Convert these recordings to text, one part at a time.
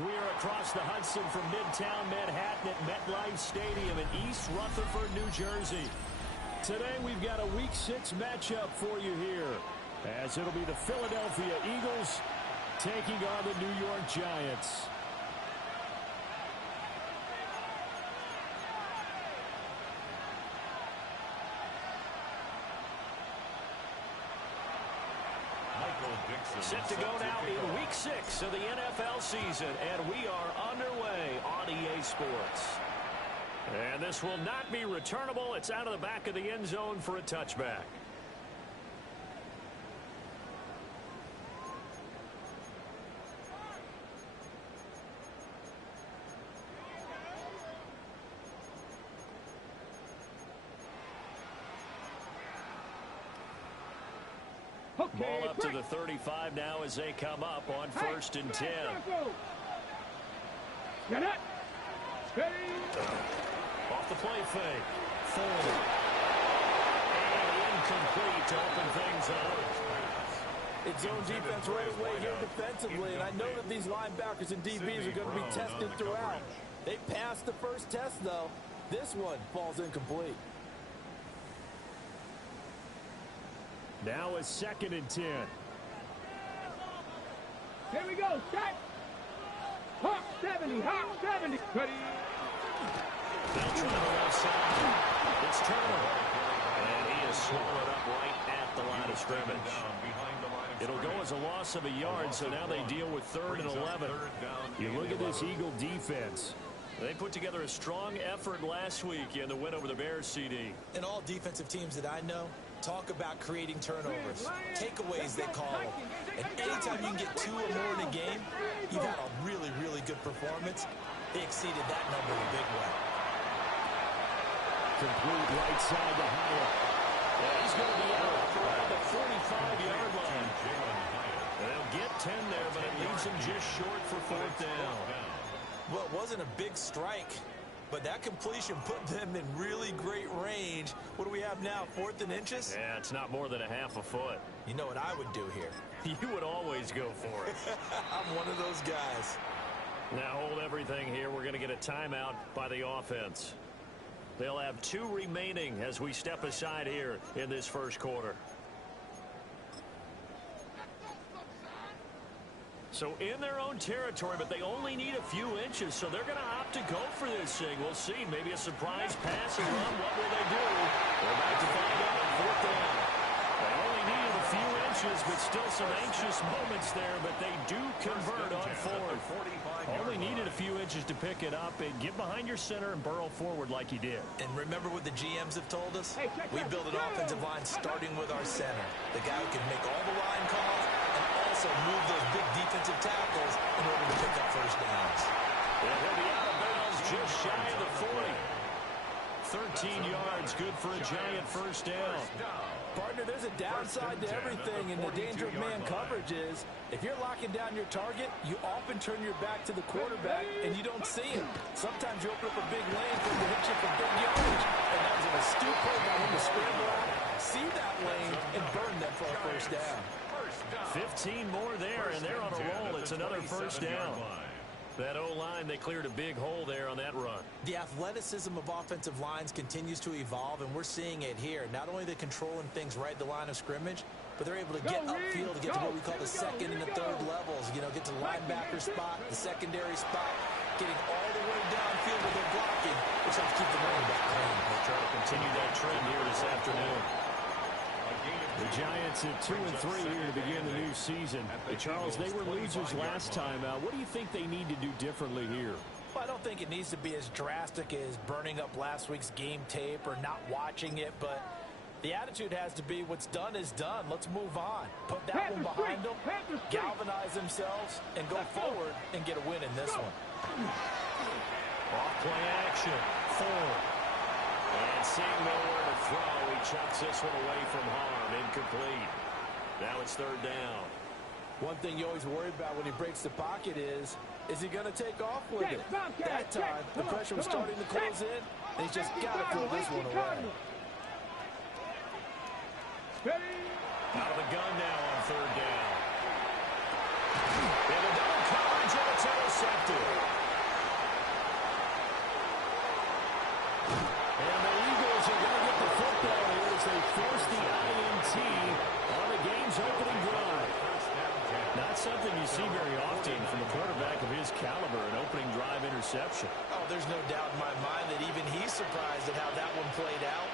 We are across the Hudson from Midtown Manhattan at MetLife Stadium in East Rutherford, New Jersey. Today we've got a Week 6 matchup for you here, as it'll be the Philadelphia Eagles taking on the New York Giants. Set to go now in Week 6 of the NFL season, and we are underway on EA Sports. And this will not be returnable. It's out of the back of the end zone for a touchback. Ball up to the 35 now as they come up on 1st and 10. Off the play fake. Forward. And incomplete to open things up. It's zone defense right away here defensively, and I know that these linebackers and DBs are going to be tested throughout. They passed the first test, though. This one falls incomplete. Now a 2nd and 10. Here we go, set. Hawk 70, Hawk 70. Ready. They'll try the left side. It's Turner. And he is swallowed up right at the line of scrimmage. It'll go as a loss of a yard, so now they deal with 3rd and 11. You look at this Eagle defense. They put together a strong effort last week in the win over the Bears, CD. And all defensive teams that I know talk about creating turnovers. Takeaways, they call them. And anytime you can get 2 or more in a game, you've had a really, really good performance. They exceeded that number in a big way. Complete right side to Hyatt. And he's going to be out around the 45-yard line. And they'll get 10 there, but it leaves him just short for 4th down. Well, it wasn't a big strike, but that completion put them in really great range. What do we have now, 4th and inches? Yeah, it's not more than a half a foot. You know what I would do here? You would always go for it. I'm one of those guys. Now hold everything here. We're going to get a timeout by the offense. They'll have 2 remaining as we step aside here in this first quarter. So in their own territory, but they only need a few inches, so they're going to opt to go for this thing. We'll see. Maybe a surprise pass and run. What will they do? We're about to find out. 4th down. They only needed a few inches, but still some anxious moments there, but they do convert on 4th. Only needed a few inches to pick it up and get behind your center and burrow forward like he did. And remember what the GMs have told us? We build an offensive line starting with our center, the guy who can make all the line calls and also move those big defensive tackles in order to pick up first downs. And he'll be out of bounds just shy of the 40. 13 yards, good for a Giant first down. Partner, there's a downside to everything, and the danger of man coverage is if you're locking down your target, you often turn your back to the quarterback, and you don't see him. Sometimes you open up a big lane for him to hit you for big yardage, and that was an astute play by him to scramble out, see that lane, and burn them for a first down. 15 more there, and they're on a roll. It's another first down. That O-line, they cleared a big hole there on that run. The athleticism of offensive lines continues to evolve, and we're seeing it here. Not only are they controlling things right at the line of scrimmage, but they're able to get upfield to get to what we call the 2nd and the 3rd levels. You know, get to the linebacker spot, the secondary spot, getting all the way downfield where they're blocking, which helps keep the running back clean. They'll try to continue that trend here this afternoon. The Giants at 2-3 here to begin the new season. Charles, they were losers last time. What do you think they need to do differently here? Well, I don't think it needs to be as drastic as burning up last week's game tape or not watching it, but the attitude has to be what's done is done. Let's move on. Put that one behind them, galvanize themselves, and go forward and get a win in this one. Off play action. Forward. And seeing nowhere to throw, he chucks this one away from harm. Incomplete. Now it's 3rd down. One thing you always worry about when he breaks the pocket is he going to take off with it? That time, the pressure was starting to close in, and he's just got to throw this one away. Out of the gun now on 3rd down. And the double coverage, and it's intercepted. intercepted. And the Eagles are going to get the football here as they force the INT on the game's opening drive. Not something you see very often from a quarterback of his caliber, an opening drive interception. Oh, there's no doubt in my mind that even he's surprised at how that one played out.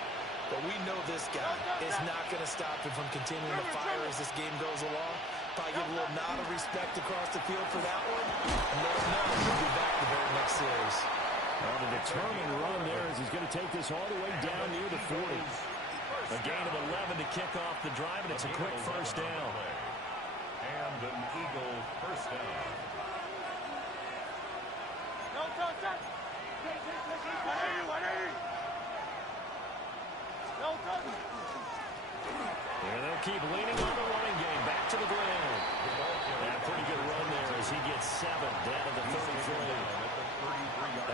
But we know this guy is not going to stop him from continuing to fire as this game goes along. Probably give a little nod of respect across the field for that one. And let him know he'll be back the very next series. Well, the determined run there as he's going to take this all the way down near the 40. A gain of 11 to kick off the drive, and it's a quick first down. And an Eagle first down. And they'll keep leaning on the running game. Back to the ground. And a pretty good run there as he gets 7 down at the 33.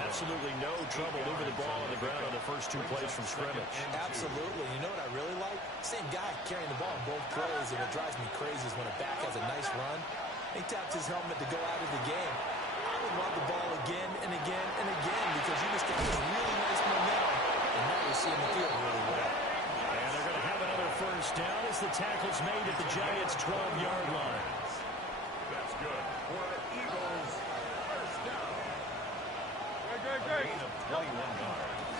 Absolutely no trouble moving the ball on the ground on the first 2 plays from scrimmage. Absolutely. You know what I really like? Same guy carrying the ball in both plays, and what drives me crazy is when a back has a nice run, he taps his helmet to go out of the game. I would run the ball again and again and again because you just got this really nice momentum, and now you're seeing the field really well. And they're going to have another first down as the tackle's made at the Giants' 12-yard line. That's good for the Eagles first down. A gain of 21 yards.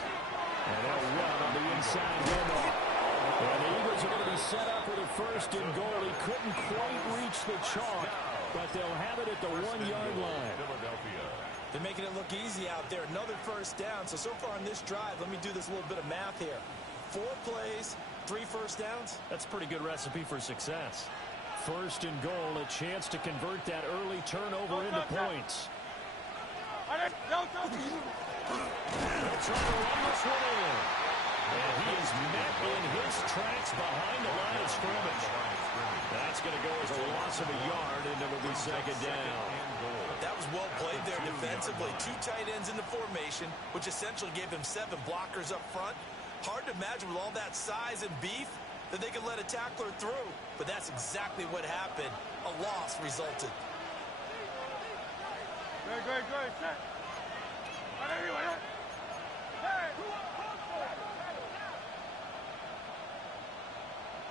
And they'll run on the inside window. And the Eagles are going to be set up with a first and goal. He couldn't quite reach the chalk, but they'll have it at the 1-yard line. Philadelphia. They're making it look easy out there. Another first down. So far on this drive, let me do this little bit of math here. 4 plays, 3 first downs. That's a pretty good recipe for success. First and goal, a chance to convert that early turnover into points. They'll try to run this one in. And he is met in his tracks behind the line of scrimmage. That's going to go as a loss of a yard, and it will be second down. That was well played there defensively. 2 tight ends in the formation, which essentially gave him 7 blockers up front. Hard to imagine with all that size and beef that they could let a tackler through. But that's exactly what happened. A loss resulted. Good. Set.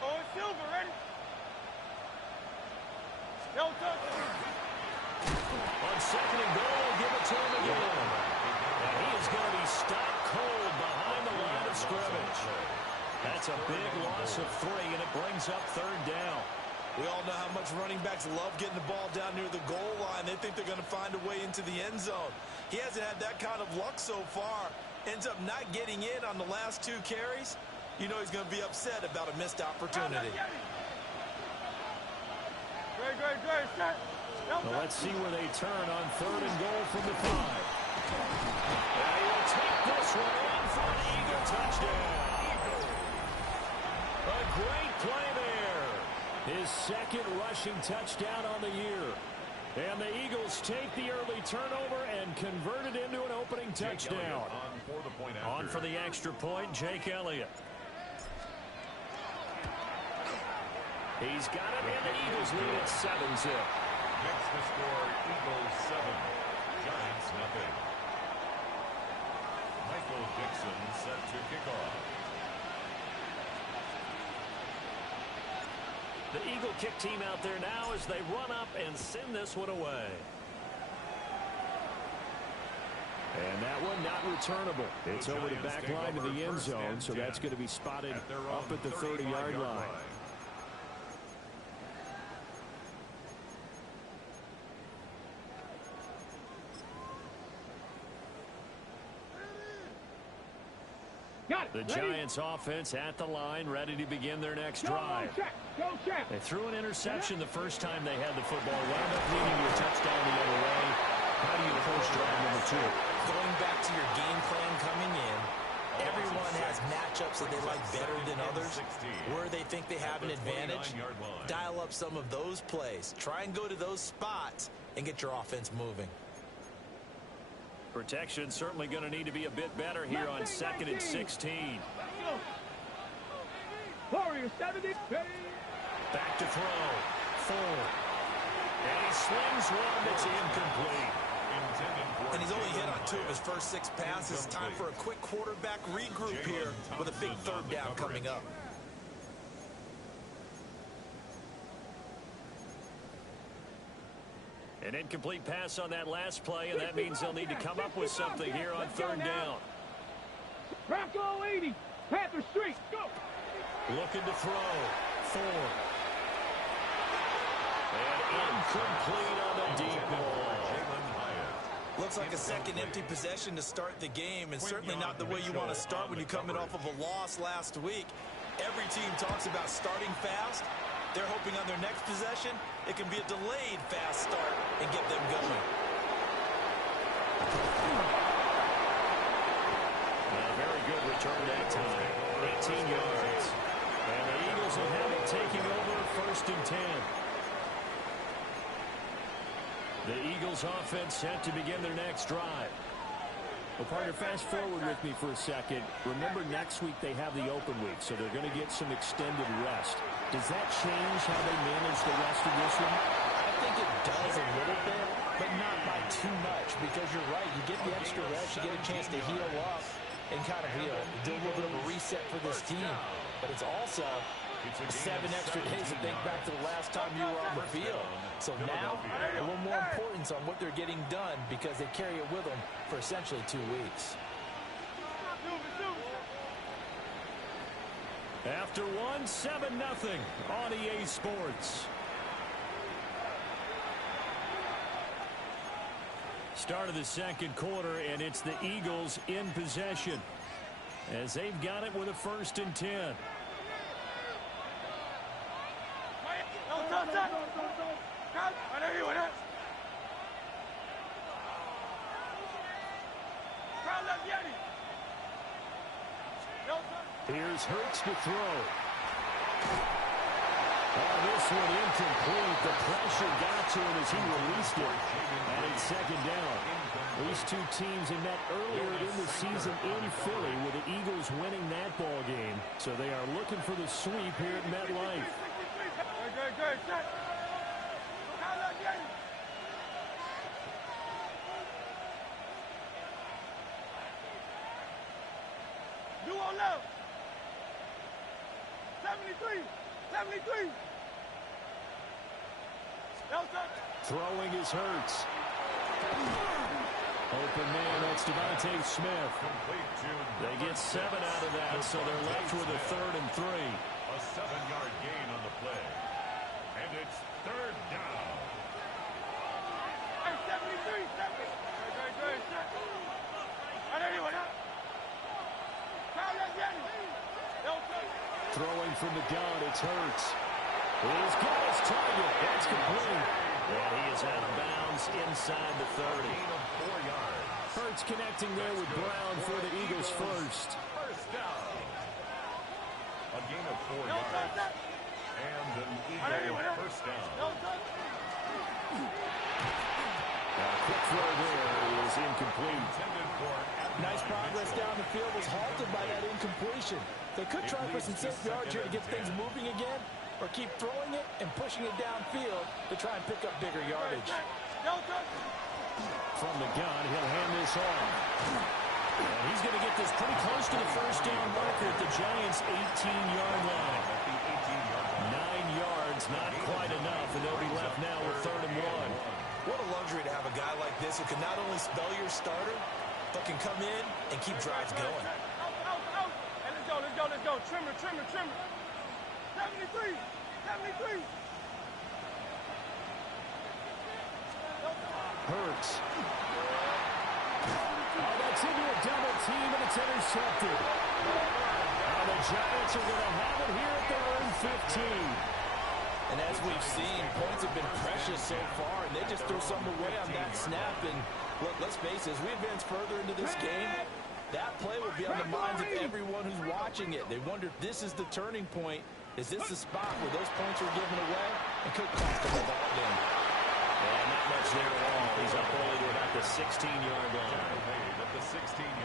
Oh, Silver, ready? On second and goal, give it to him again. And he is going to be stopped cold behind the line of scrimmage. That's a big loss of 3, and it brings up third down. We all know how much running backs love getting the ball down near the goal line. They think they're going to find a way into the end zone. He hasn't had that kind of luck so far. Ends up not getting in on the last 2 carries. You know he's going to be upset about a missed opportunity. Good. Set. Well, let's see where they turn on third and goal from the 5. And he'll take this one in for an Eagle touchdown. A great play there. His second rushing touchdown on the year. And the Eagles take the early turnover and convert it into an opening touchdown. On for the extra point, Jake Elliott. He's got it, and the Eagles lead at 7-zip. Next to score, Eagles 7, Giants nothing. Michael Dixon set to kick off. The Eagle kick team out there now as they run up and send this one away. And that one not returnable. It's over the back line of the end zone, so that's going to be spotted up at the 30-yard line. The Giants offense at the line, ready to begin their next drive. Go check. They threw an interception the first time they had the football. Wound up leading to a touchdown the other way. How do you approach drive number 2? Going back to your game plan coming in, everyone has matchups that they like better than others. Where they think they have an advantage, dial up some of those plays. Try and go to those spots and get your offense moving. Protection certainly going to need to be a bit better here on 2nd and 16. Warrior 70. Back to throw. Full. And he slings one that's incomplete. And he's only hit on 2 of his first 6 passes. Time for a quick quarterback regroup here with a big 3rd down coming up. An incomplete pass on that last play, and that means they'll need to come up with something here on 3rd down. Bronco 80. Panther Street. Go. Looking to throw. Ford. And incomplete on the deep ball. Looks like a second empty possession to start the game, and certainly not the way you want to start when you come in off of a loss last week. Every team talks about starting fast. They're hoping on their next possession, it can be a delayed fast start and get them going. A very good return that time. 18 yards. And the Eagles will have it taking over 1st and 10. The Eagles offense set to begin their next drive. Well, partner, fast forward with me for a second. Remember, next week they have the open week, so they're going to get some extended rest. Does that change how they manage the rest of this one? I think it does a little bit, but not by too much, because you're right. You get the extra rest, you get a chance to heal up and kind of do a little bit of a reset for this team. But it's also 7 extra days to think back to the last time you were on the field. So now, a little more importance on what they're getting done because they carry it with them for essentially 2 weeks. After 1, 7-0 on EA Sports. Start of the 2nd quarter, and it's the Eagles in possession as they've got it with a 1st and 10. Here's Hurts to throw. This one incomplete. The pressure got to him as he released it. And it's 2nd down. These 2 teams had met earlier in the season in Philly with the Eagles winning that ball game. So they are looking for the sweep here at MetLife. You on left. 73. 73. Throwing is Hurts. Open man, that's Devontae Smith. They get 7 out of that, so they're left with a 3rd and 3. A 7-yard gain on the play. And it's 3rd down. 73. 70. Throwing from the gun, it's Hurts. He's got his target. That's complete. And he is out of bounds inside the 30. Gain of 4 yards. Hurts connecting there with Brown for the Eagles first. First down. A gain of 4 yards. And an Eagle first down. Quick throw there is incomplete. Nice progress down the field was halted by that incompletion. They could try for some safe yards here to get things moving again, or keep throwing it and pushing it downfield to try and pick up bigger yardage. From the gun, he'll hand this off. And he's going to get this pretty close to the first down marker at the Giants' 18-yard line. 9 yards, not quite enough, and they'll be left now with 3rd and 1. What a luxury to have a guy like this who can not only spell your starter, but can come in and keep drives going. Let's go. Trimmer. 73. Hurts. That's into a double team, and it's intercepted. Now the Giants are going to have it here at their own 15. And as we've seen, points have been precious so far, and they just threw some away on that snap. And look, let's face it, as we advance further into this game, that play will be on the minds of everyone who's watching it. They wonder if this is the turning point. Is this the spot where those points are given away and could cost them the ball game? Yeah, not much there at all. He's up only to about the 16-yard line.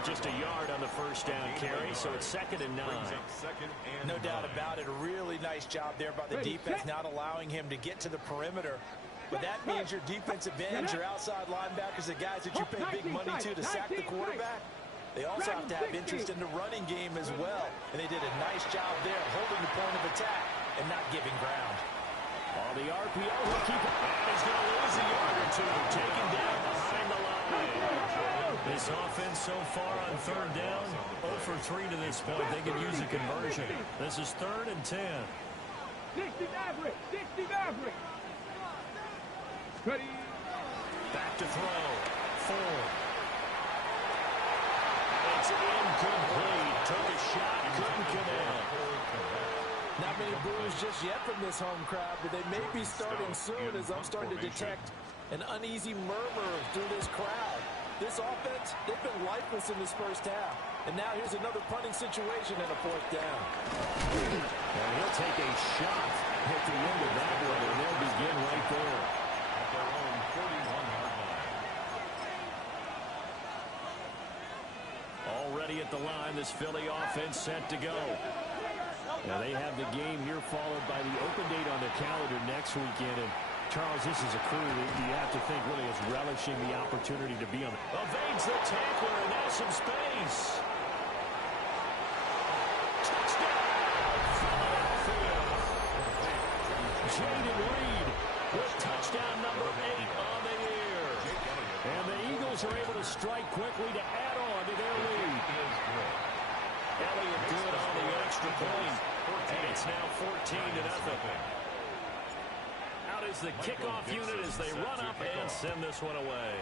Just a yard on the first down carry, so it's 2nd and 9. No doubt about it. A really nice job there by the defense, not allowing him to get to the perimeter but that means your defensive ends, your outside linebackers, the guys that you pay big money to sack the quarterback, they also have to have interest in the running game as well. And they did a nice job there holding the point of attack and not giving ground. On the RPO, he'll keep it. He's going to lose a yard or two. Taken down behind the line. This offense so far on third down, 0 for 3 to this point. They could use a conversion. This is 3rd and 10. 60 Maverick. 60 Maverick. Ready. Back to throw. 4. It's incomplete. Took a shot, couldn't connect. Not many boos just yet from this home crowd, but they may be starting soon as I'm starting to detect an uneasy murmur through this crowd. This offense, they've been lifeless in this first half. And now here's another punting situation and a 4th down. And he'll take a shot at the end of that one, and they'll begin right there. At their own 41-yard line. Already at the line, this Philly offense set to go. Now they have the game here followed by the open date on their calendar next weekend. And Charles, this is a crew that you have to think really is relishing the opportunity to be on. Evades the tackler and now some space. Touchdown! Jaden Reed with touchdown number 8 on the year. And the Eagles are able to strike quickly to add on to their lead. Elliott good on the extra point. And it's now 14-0. Out is the kickoff unit as they run up and send this one away.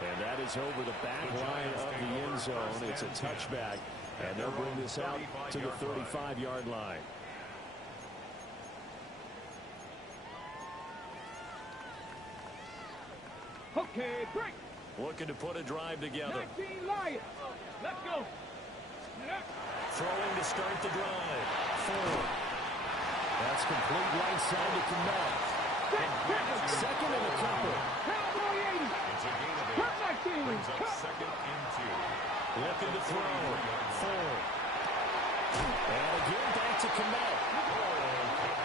And that is over the back line of the end zone. It's a touchback, and they'll bring this out to the 35-yard line. Okay, break. Looking to put a drive together. 19 Lions. Let's go. Throwing to start the drive. 4. That's complete right side to Komet. Second and a couple. Cowboy 80. It's a gain of 8. Cut my team. Brings up 2nd and 2. Looking to throw. 4. And again back to Komet.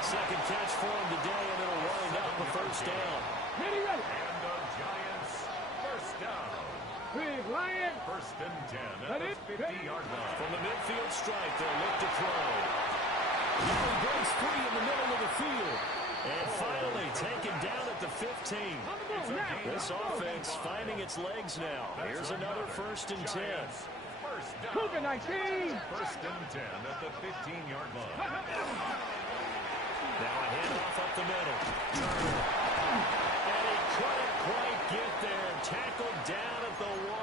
Second catch for him today, and it'll wind up a 1st down. Ready, ready. And the Giants, 1st down. Big Lion. 1st and 10 at the 50-yard line. From the midfield stripe, they'll look to throw. He breaks free in the middle of the field. And finally taken down at the 15. This offense finding its legs now. Here's another 1st and 10. First down. Cougar 19. 1st and 10 at the 15-yard line. Now a handoff up the middle. Turner. And he couldn't quite get there. Tackled down at the 1.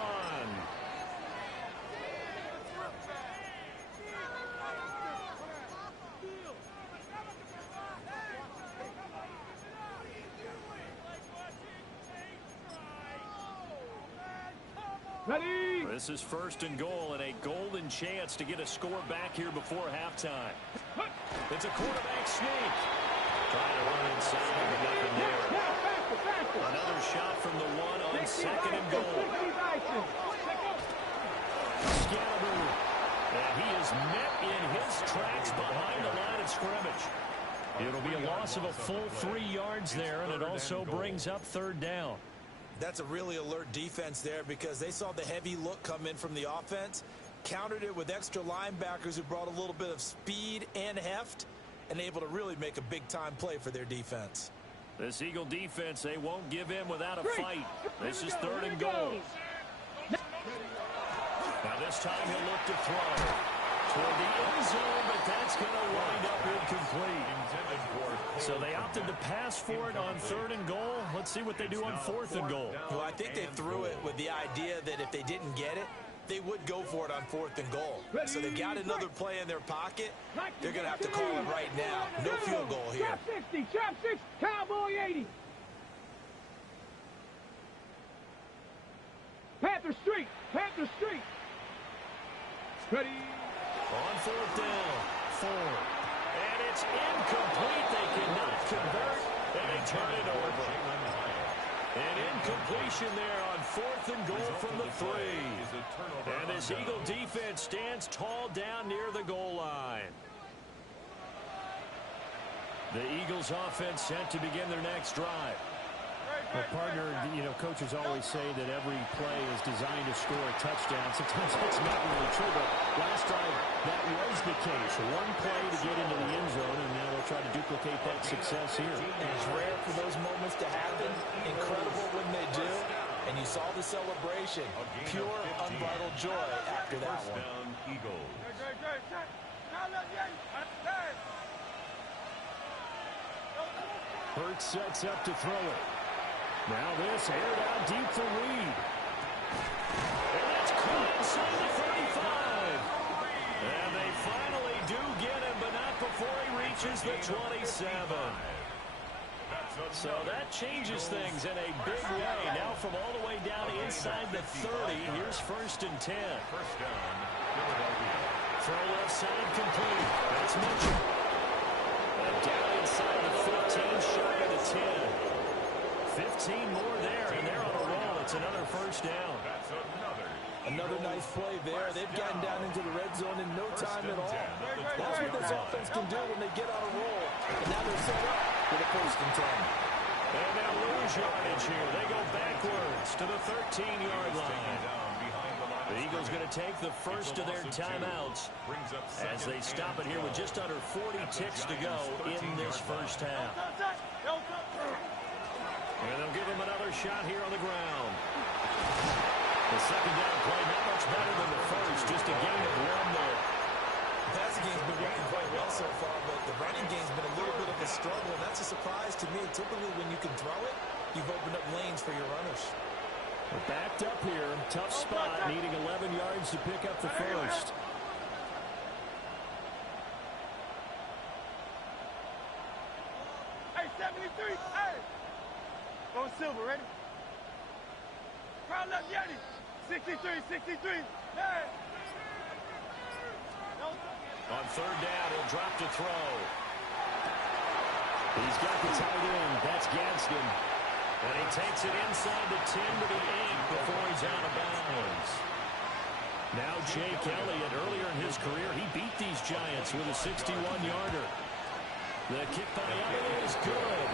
Ready. This is 1st and goal and a golden chance to get a score back here before halftime. It's a quarterback sneak. Trying to run inside, but nothing there. Another shot from the 1 on 2nd and goal. Scalaboo. And he is met in his tracks behind the line of scrimmage. It'll be a loss of a full 3 yards there, and it also brings up 3rd down. That's a really alert defense there because they saw the heavy look come in from the offense, countered it with extra linebackers who brought a little bit of speed and heft, and able to really make a big-time play for their defense. This Eagle defense, they won't give in without a fight. This is 3rd and goal. Now this time he'll look to throw toward the end zone, but that's going to wind up incomplete. So they opted to pass for it on 3rd and goal. Let's see what they do on 4th and goal. Well, I think they threw it with the idea that if they didn't get it, they would go for it on 4th and goal. So they've got another play in their pocket. They're going to have to call it right now. No field goal here. Trap 60, trap 6, Cowboy 80. Panther Street, Panther Street. Ready. On 4th down, 4. And it's incomplete. They cannot convert, and they turn it over. An incompletion there on 4th and goal from the 3. And this Eagle defense stands tall down near the goal line. The Eagles offense set to begin their next drive. Well, partner, you know, coaches always say that every play is designed to score a touchdown. Sometimes that's not really true, but last drive, that was the case. One play to get into the end zone, and now they'll try to duplicate that success here. And it's rare for those moments to happen. Incredible when they do. And you saw the celebration. Pure, unbridled joy after that one. Eagles. Hurts sets up to throw it. Now this aired out deep for Reed. And that's caught inside the 35. And they finally do get him, but not before he reaches the 27. So that changes things in a big way. Now from all the way down inside the 30, here's 1st and 10. First down, Philadelphia. Throw left side complete. That's Mitchell. Down inside the 15, shy of the 10. 15 more there, and they're on a roll. It's another first down. That's Another nice play there. They've gotten down into the red zone in no time at all. That's what this offense can do when they get on a roll. And now they're set up for the 1st and 10. And now lose yardage here. They go backwards to the 13-yard line. The Eagles going to take the first of their timeouts as they stop it here with just under 40 ticks to go in this first half. And they'll give him another shot here on the ground. The second down play not much better than the first, just a gain of 1 there. The passing game's been working quite well so far, but the running game's been a little bit of a struggle, and that's a surprise to me. Typically, when you can throw it, you've opened up lanes for your runners. We're backed up here. Tough spot, needing 11 yards to pick up the first. Hey, 73. Hey. Go Silver, ready? Crowd left, Yeti. 63. Hey. On third down, he'll drop to throw. He's got the tight end. That's Gadsden. And he takes it inside the 10 to the 8 before he's out of bounds. Now Jake Elliott, earlier in his career, he beat these Giants with a 61-yarder. The kick by Elliott is good.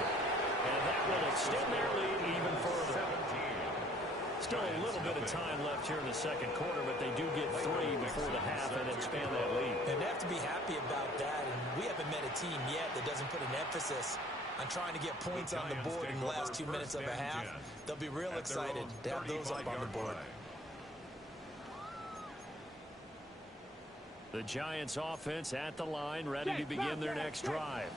And that will extend their lead even further. Still a little bit of time left here in the second quarter, but they do get 3 before the half and expand that lead. And they have to be happy about that, and we haven't met a team yet that doesn't put an emphasis on trying to get points on the board in the last 2 minutes of a half. They'll be real excited to have those up on the board. The Giants offense at the line, ready to begin their next drive.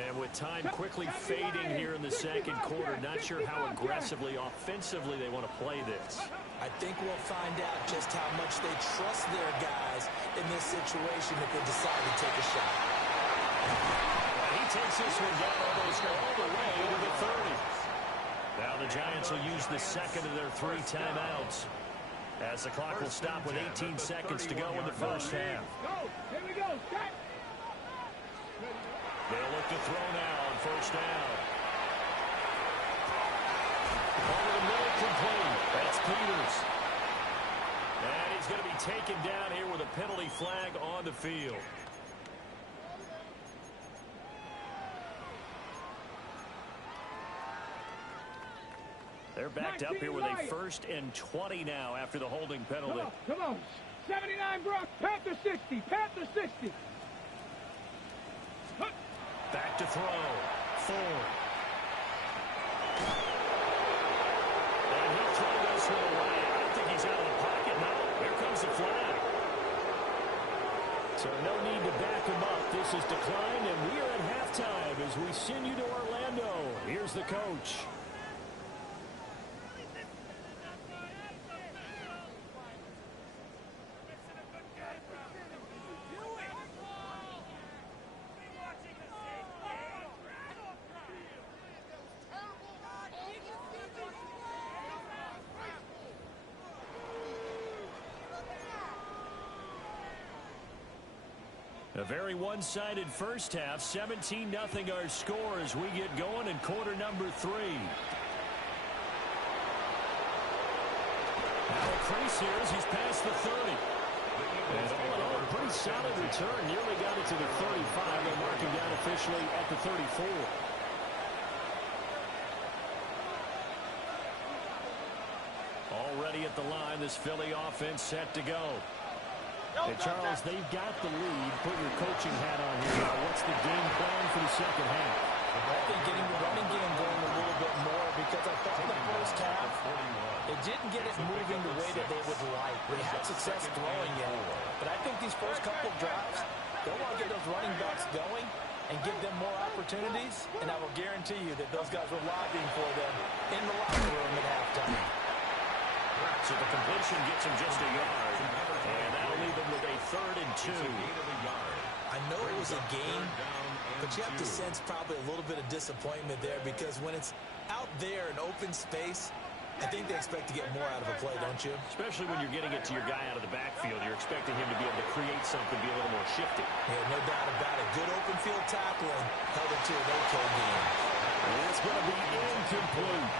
And with time quickly fading here in the second quarter, not sure how aggressively, offensively they want to play this. I think we'll find out just how much they trust their guys in this situation if they decide to take a shot. He takes this one down almost all the way to the 30. Now the Giants will use the second of their 3 timeouts, as the clock will stop with 18 seconds to go in the first half. Go. Here we go. Set. They'll look to throw now on first down. Over the middle, complete. That's Peters. And he's going to be taken down here with a penalty flag on the field. They're backed up here with a 1st and 20 now after the holding penalty. Come on. 79, bro. Panther 60. Panther 60. Back to throw. Ford. And he'll throw this one away. I don't think he's out of the pocket now. Here comes the flag. So no need to back him up. This is declined, and we are at halftime as we send you to Orlando. Here's the coach. A very one-sided first half. 17-0 our score as we get going in quarter number 3. Now a crease here as he's past the 30. And all in all, a pretty solid return. Nearly got it to the 35. They'll mark him down officially. actually at the 34. Already at the line, this Philly offense set to go. Hey, Charles, they've got the lead. Put your coaching hat on here. Now, what's the game plan for the second half? I think getting the running game going a little bit more because I thought in the first half it didn't get it moving the way that they would like. They had success throwing it. But I think these first couple of drives, they'll want to get those running backs going and give them more opportunities. And I will guarantee you that those guys were lobbying for them in the locker room at halftime. So the completion gets him just a yard. And that'll leave him with a 3rd and 2. I know it was a game, but you have to sense probably a little bit of disappointment there because when it's out there in open space, I think they expect to get more out of a play, don't you? Especially when you're getting it to your guy out of the backfield. You're expecting him to be able to create something, be a little more shifty. Yeah, no doubt about it. Good open field tackling held it to an okay game. And it's going to be incomplete.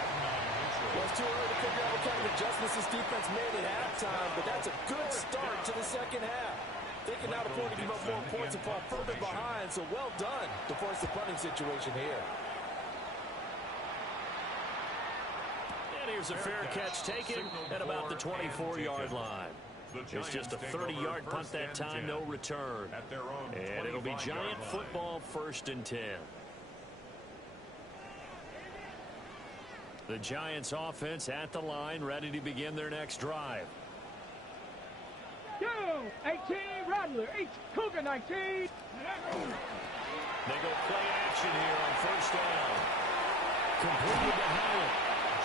Well, it's too early to figure out what kind of adjustments this defense made at halftime, but that's a good start to the second half. They can now afford to give up more points and fall further behind, so well done to force the punting situation here. And here's a fair catch taken at about the 24-yard line. It's just a 30-yard punt that time, no return. And it'll be Giant football, 1st and 10. The Giants offense at the line, ready to begin their next drive. Go! 18, Rattler. Cougar 19. They go play action here on 1st down. Completed to Howard.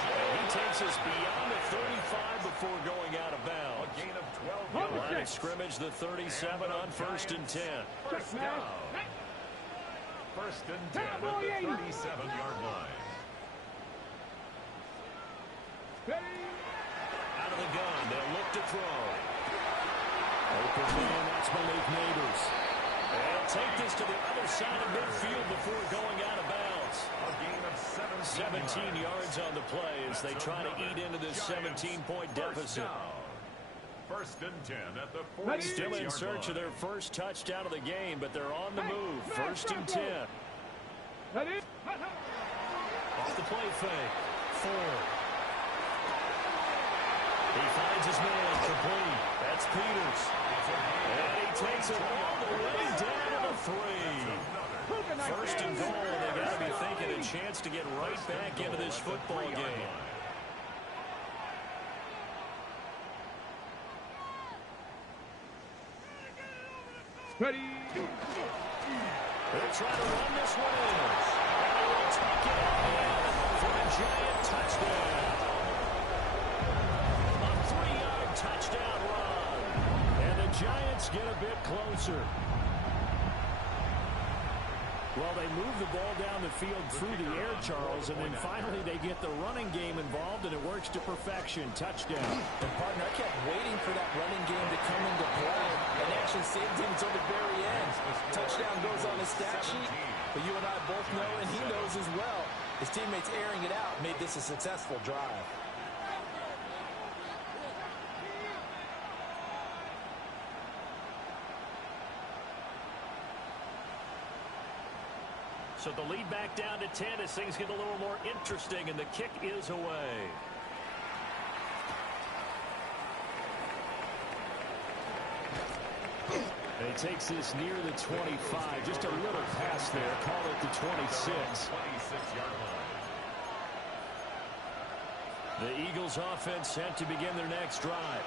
And he takes us beyond the 35 before going out of bounds. A gain of 12 yards. Line of scrimmage, the 37 on 1st and 10. First down. 1st and 10 at the 37-yard line. Out of the gun, they'll look to throw. Open man, that's Malik Neighbors. They'll take this to the other side of midfield before going out of bounds. A gain of 17 yards on the play as they try to eat into this 17-point deficit. 1st and 10 at the 46-yard line. Still in search of their first touchdown of the game, but they're on the move. 1st and 10. Off the play fake. Ford. He finds his man complete. That's Peters. And he takes it all the way down to the 3. 1st and goal. They got to be thinking a chance to get right back into this football game. Ready. They'll try to run this one in. And they will take it in for a Giant touchdown. Touchdown run. And the Giants get a bit closer. Well, they move the ball down the field through the air, Charles, and then finally they get the running game involved, and it works to perfection. Touchdown. And, partner, I kept waiting for that running game to come into play and actually saved him until the very end. Touchdown goes on his stat sheet, but you and I both know, and he knows as well, his teammates airing it out made this a successful drive. So the lead back down to 10 as things get a little more interesting, and the kick is away. And he takes this near the 25. Just a little pass there. Call it the 26. 26-yard line. The Eagles offense set to begin their next drive.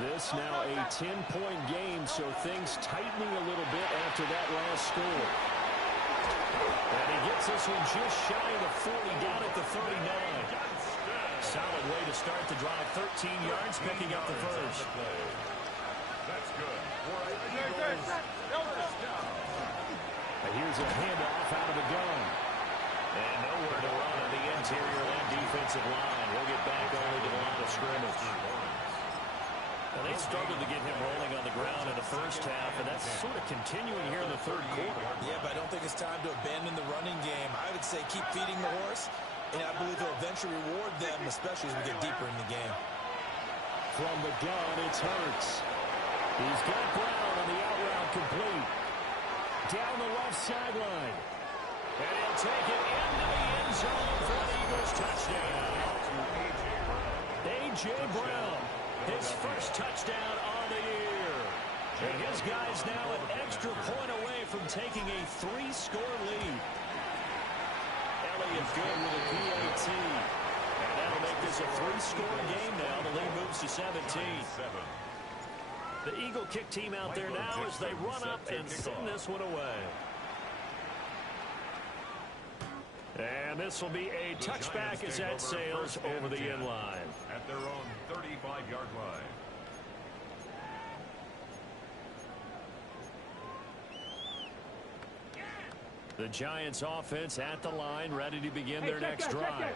This now a 10-point game, so things tightening a little bit after that last score. And he gets this one just shy of the 40, down at the 39. Solid way to start the drive. 13 yards, picking up the first. That's good. First down. And here's a handoff out of the gun. And nowhere to run on the interior of that defensive line. We'll get back only to the line of scrimmage. Now, they struggled to get him rolling on the ground in the first half, and that's sort of continuing here in the third quarter. Yeah, but I don't think it's time to abandon the running game. I would say keep feeding the horse, and I believe he'll eventually reward them, especially as we get deeper in the game. From the gun, it's Hurts. He's got Brown on the out route complete. down the left sideline. And he'll take it into the end zone for the Eagles touchdown. A.J. Brown, his first touchdown on the year. And his guy's now an extra point away from taking a 3-score lead. Elliott good with a PAT. And that'll make this a 3-score game now. The lead moves to 17. The Eagle kick team out there now as they run up and send this one away. And this will be a touchback as that sails over the end line. At their own 35-yard line. The Giants offense at the line, ready to begin their next drive.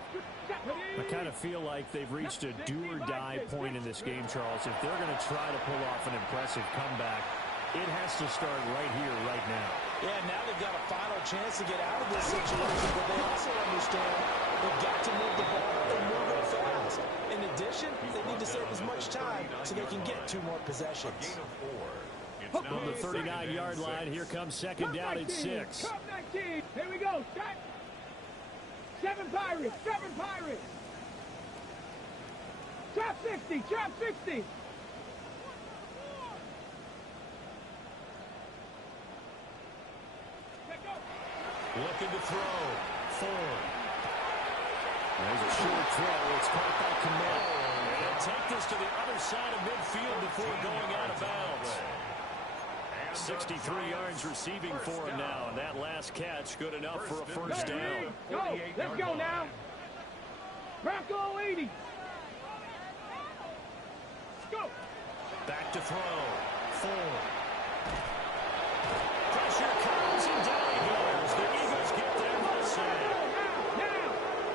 I kind of feel like they've reached a do-or-die point in this game, Charles. If they're going to try to pull off an impressive comeback, it has to start right here, right now. Yeah, now they've got a final chance to get out of this situation, but they also understand they've got to move the ball and move it fast. In addition, they need to save as much time so they can get 2 more possessions. From the 39-yard line, here comes second down and 6. Cup 19. Here we go. Start. 7 Pirates. 7 Pirates. Trap 60. Trap 60. Looking to throw. 4. There's a short throw. It's caught by Komet. And he'll take this to the other side of midfield before going out of bounds. 63 yards receiving for him now, and that last catch good enough for a first down. Go. Let's go now. Bronco 80. Go. Back to throw. 4. Pressure comes and down he goes. The Eagles get there by sack.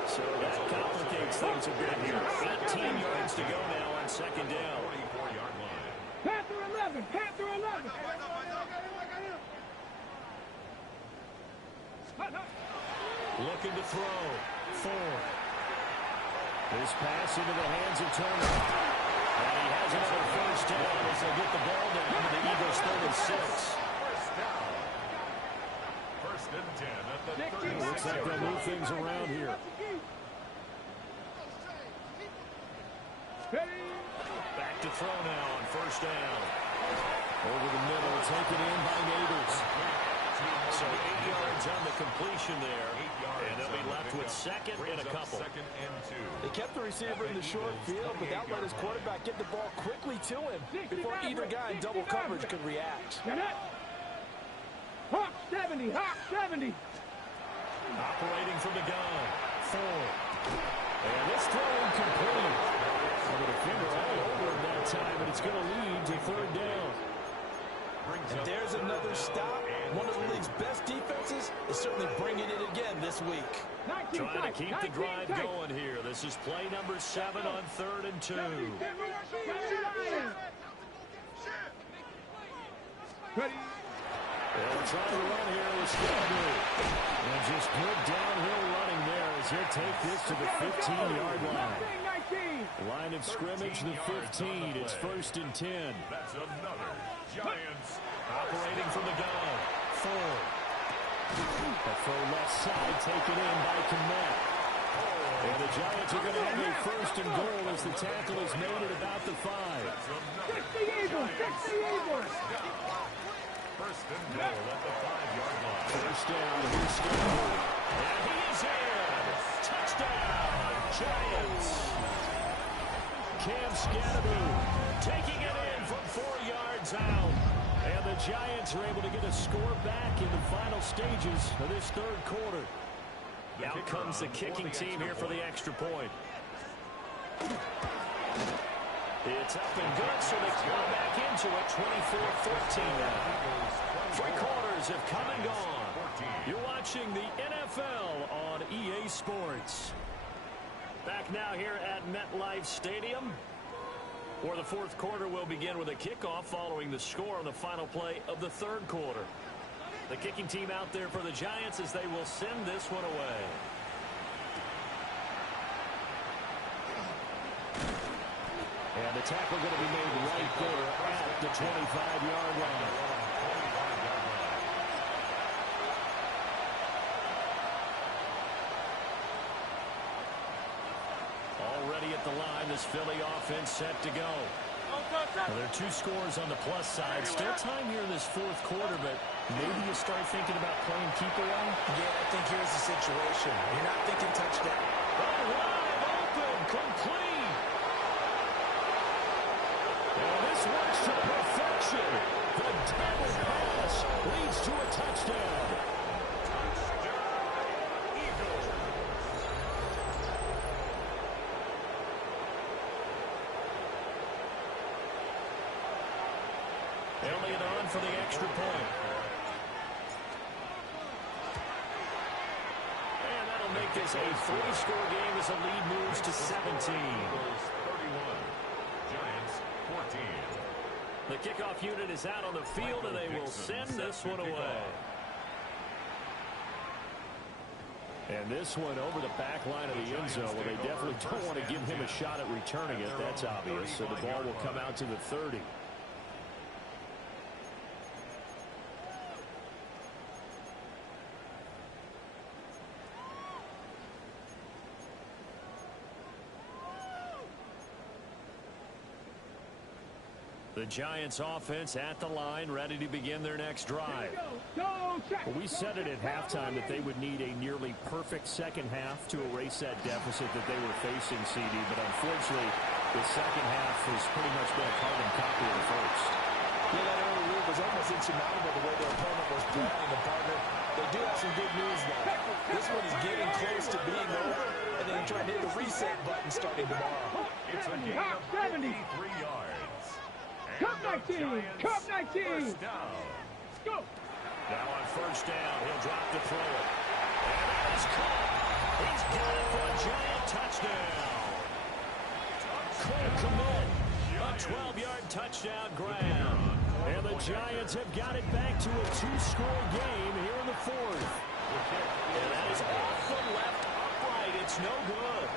So that complicates things a bit here. 18 yards to go now on second down. 44-yard line. Panther 11. Panther 11. Looking to throw. 4. This pass into the hands of Turner. And he has another first down as they get the ball down to the Eagles 36. First down. First and 10 at the 36. Looks like they'll move things around here. Back to throw now on first down. Over the middle, taken in by Neighbors. So 8 yards on the completion there. And they'll be left with second and a couple. Second and 2. They kept the receiver in the short field, but that let his quarterback get the ball quickly to him before either guy in double coverage could react. Hawk 70. Hawk 70. Operating from the gun. 4. And this throw incomplete. The defender all over him that time, and it's going to lead to third down. And there's another stop. One of the league's best defenses is certainly bringing it again this week. Trying to keep the drive going here. This is play number 7 on 3rd and 2. They'll try to run here with Scotty. And just good downhill running there as he'll take this to the 15-yard line. Line of scrimmage, the 15. It's 1st and 10. That's another Giants. Operating from the gun. 4. The throw left side taken in by Komet. And the Giants are going to have a 1st and goal as the tackle is made at about the 5. Fix the Eagles. Fix the Eagles. First and goal at the 5-yard line. First down, here's Scotty. And he is in. Touchdown, Giants. Cam Scatteroo taking it in from 4 yards out. And the Giants are able to get a score back in the final stages of this third quarter. Out comes the kicking team here for the extra point. It's up and good, so they come back into it, 24-14 now. 3 quarters have come and gone. You're watching the NFL on EA Sports. Back now here at MetLife Stadium, where the 4th quarter will begin with a kickoff following the score on the final play of the 3rd quarter. The kicking team out there for the Giants as they will send this one away. And the tackle going to be made right there at the 25-yard line. this Philly offense set to go. Well, there are 2 scores on the plus side. Still time here in this fourth quarter, but maybe you start thinking about playing keep away? Yeah, I think here's the situation. You're not thinking touchdown. Wide open, complete. And this works to perfection. The double pass leads to a touchdown. Elliott on for the extra point. And that'll make this a 3-score game as the lead moves to 17. 31. Giants 14. The kickoff unit is out on the field, and they will send this one away. And this one over the back line of the end zone. Well, they definitely don't want to give him a shot at returning it. That's obvious. So the ball will come out to the 30. The Giants offense at the line, ready to begin their next drive. Well, we said it at halftime that they would need a nearly perfect second half to erase that deficit that they were facing, CD. But unfortunately, the second half has pretty much been a carbon copy of the first. Yeah, that early lead was almost insurmountable the way their opponent was playing. And, partner, they do have some good news, though. This one is getting close to being over, and then trying to hit the reset button starting tomorrow. It's a gain of 53 yards. Cup 19! Cup 19! First down. Go! Now on first down, he'll drop to throw it. And that is caught. He's got it for a Giant touchdown. Cole Kmet, a 12-yard touchdown grab. And the Giants have got it back to a 2-score game here in the fourth. And that is off the left upright. It's no good.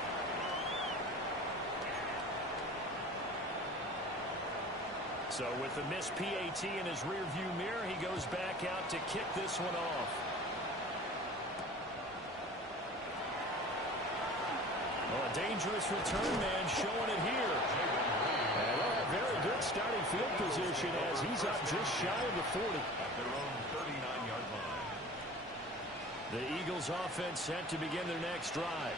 So with the missed PAT in his rearview mirror, he goes back out to kick this one off. Well, a dangerous return man showing it here. And a very good starting field position as he's up just shy of the 40. At their own 39-yard line. The Eagles offense set to begin their next drive.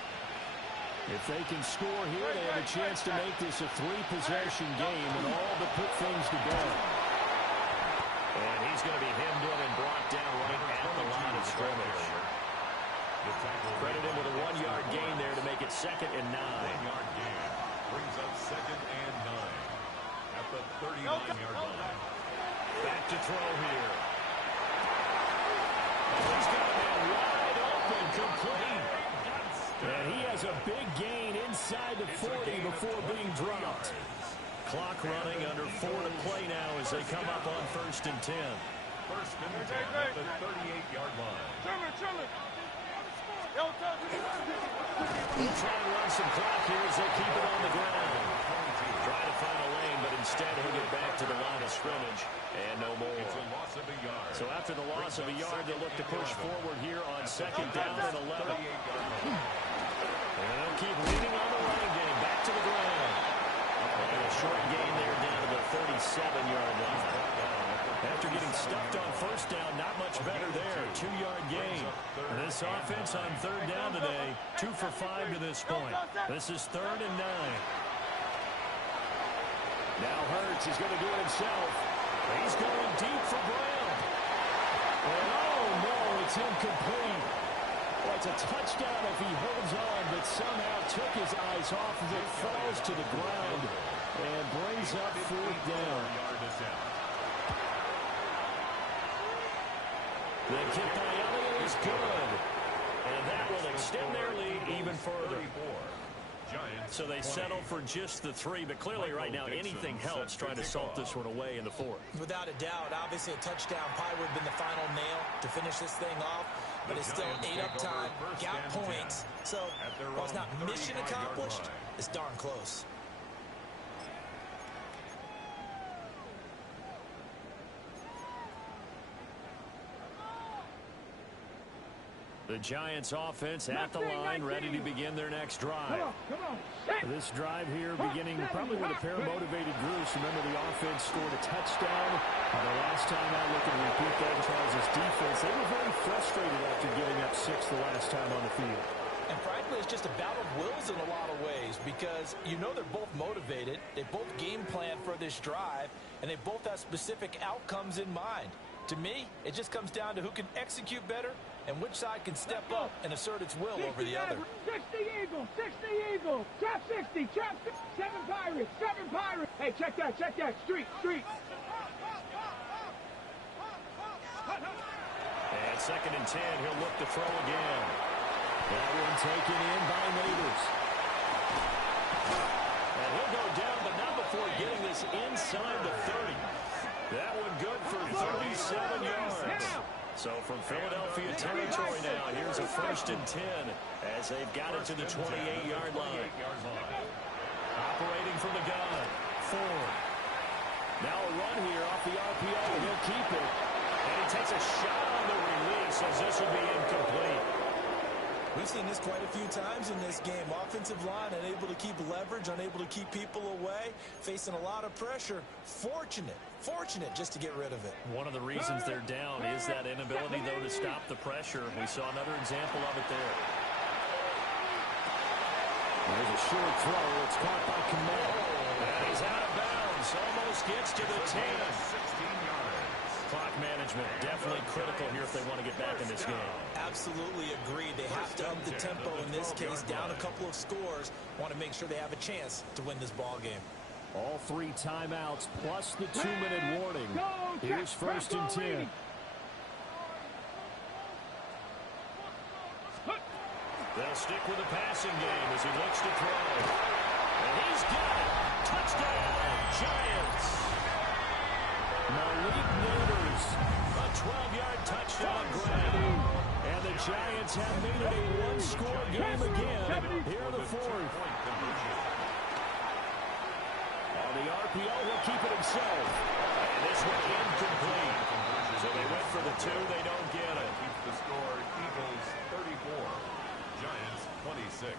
If they can score here, they have a chance to make this a 3-possession game and all but put things to bed. And he's going to be hemmed in and brought down right at the line of scrimmage. Credit him with a 1-yard gain there to make it 2nd and 9. 1-yard gain brings up 2nd and 9 at the 39-yard line. Back to throw here. And he's got a man wide open, complete. And he has a big gain inside the 40 before being dropped. Clock running under 4 to play now as they come up on 1st and 10. 1st and 10 at the 38-yard line. He'll try and run some clock here as they keep it on the ground. Try to find a lane, but instead he'll get back to the line of scrimmage. And no more. It's a loss of a yard. So after the loss of a yard, they'll look to push forward here on 2nd down and 11. And they'll keep leaning on the running game. Back to the ground. And a short gain there down to the 37-yard line. After getting stuffed on first down, not much better there. 2-yard gain. And this offense on 3rd down today, 2 for 5 to this point. This is 3rd and 9. Now Hurts is going to do it himself. He's going deep for Brown. And oh no, it's incomplete. Well, it's a touchdown if he holds on, but somehow took his eyes off of it, falls to the ground, and brings up 4th down. The kick by Elliott is good. And that will extend their lead even further. So they settle for just the 3, but clearly right now anything helps trying to salt this one away in the 4th. Without a doubt, obviously a touchdown probably would have been the final nail to finish this thing off, but it's still 8 up time, got points, so while it's not mission accomplished, it's darn close. The Giants offense at the line, ready to begin their next drive. Come on. This drive here beginning probably with a pair of motivated groups. Remember, the offense scored a touchdown. The last time out, looking to repeat that in Charles' defense. They were very frustrated after giving up 6 the last time on the field. And frankly, it's just a battle of wills in a lot of ways because you know they're both motivated. They both game plan for this drive, and they both have specific outcomes in mind. To me, it just comes down to who can execute better and which side can step up and assert its will over the other. 60 Eagles, trap 60, trap 7 Pirates, 7 Pirates. Hey, check that, street. And 2nd and 10, he'll look to throw again. That one taken in by Neighbors. And he'll go down, but not before getting this inside the 30. That one good for 37 yards. So from Philadelphia territory now, here's a 1st and 10 as they've got it to the 28-yard line. Operating from the gun, Ford. Now a run here off the RPO, and he'll keep it. And he takes a shot on the release as this will be incomplete. We've seen this quite a few times in this game. Offensive line unable to keep leverage, unable to keep people away, facing a lot of pressure. Fortunate just to get rid of it. One of the reasons they're down is that inability, though, to stop the pressure. We saw another example of it there. There's a short throw. It's caught by Kmet. And he's out of bounds. Almost gets to the 10. 16 yards. Clock management definitely critical here if they want to get back in this game. Absolutely agreed. They have to up the tempo in this case, down a couple of scores. Want to make sure they have a chance to win this ball game. All 3 timeouts plus the 2-minute warning. Here's 1st and 10. They'll stick with the passing game as he looks to throw. And he's got it. Touchdown, Giants. Malik Neighbors. A 12-yard touchdown grab. And the Giants have made it a one-score game again. Here in the 4th. On the RPO, he'll keep it himself. And this one incomplete. So they went for the 2. They don't get it. Keeps the score. Eagles 34. Giants 26.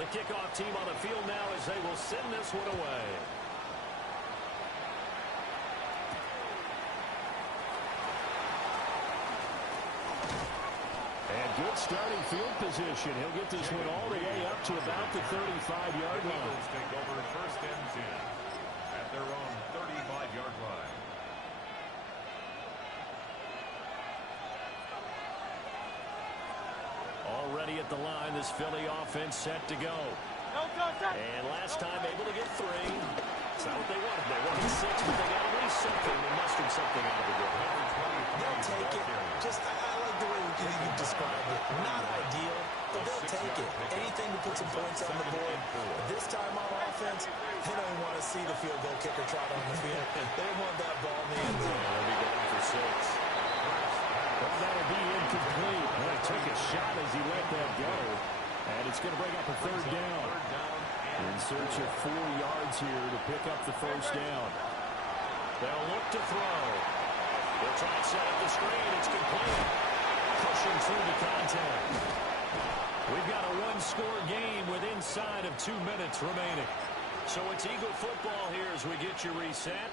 The kickoff team on the field now as they will send this one away. And good starting field position. He'll get this one all the way up to about the 35-yard line. Eagles take over 1st and 10 at their own 35-yard line. Already at the line, this Philly offense set to go. And last time able to get 3. It's not what they wanted. They wanted 6, but they got at least something. They mustered something out of the game. They'll take it. I like the way you described it. Not ideal, but they'll take it. Anything to put some points on the board. This time on offense, they don't want to see the field goal kicker trot on the field. They want that ball in the end zone. They'll be going for 6. Well, that'll be incomplete. Well, he took a shot as he let that go. And it's going to bring up a 3rd down. In search of 4 yards here to pick up the 1st down. They'll look to throw. They'll try and set up the screen. It's complete. Pushing through the contact. We've got a 1-score game with inside of 2 minutes remaining. So it's Eagle football here as we get you reset.